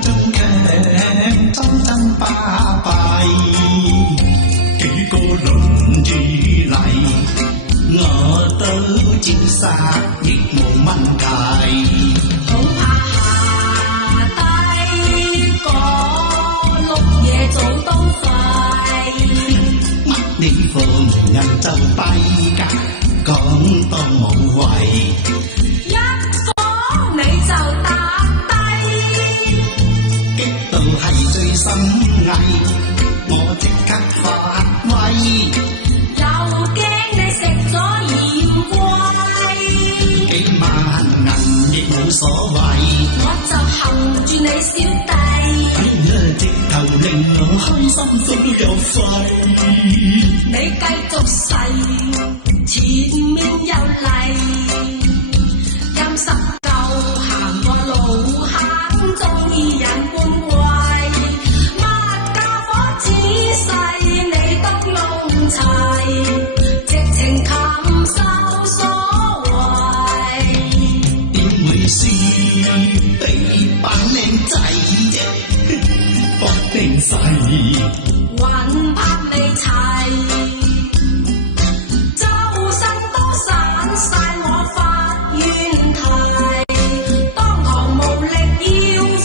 俊強，真巴閉。幾個輪住嚟，我都照殺，亦冇問題。好怕下低個碌嘢做都廢。乜你逢人就低㗎，講多無謂。一講你就打低，激到係最心翳，我即刻發威。又驚你食咗嫌貴，幾萬銀亦冇所謂。我就含住你小弟。直頭令我開心到有肺。你繼續細，前面有嚟，陰濕夠行過路坑，中意人換位，乜家伙仔細你都弄齊，直情禽獸所謂。點會是地板靚仔啫？搏定細。魂魄未齊，周身都散晒我發怨啼，當堂無力要昏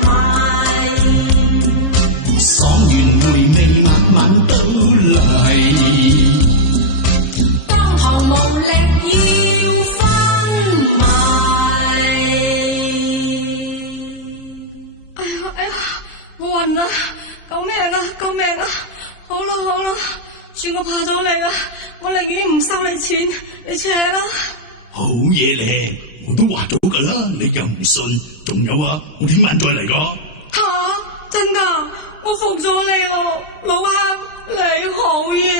迷，爽完回味慢慢都嚟，當堂無力要昏迷。哎呀，我暈啦！救命啊！救命啊！好啦，算我怕咗你啦，我寧願唔收你錢，你扯啦。好嘢咧！我都話咗噶啦，你又唔信？仲有啊，我聽晚再嚟個。吓，真噶？我服咗你哦，老坑，你好嘢。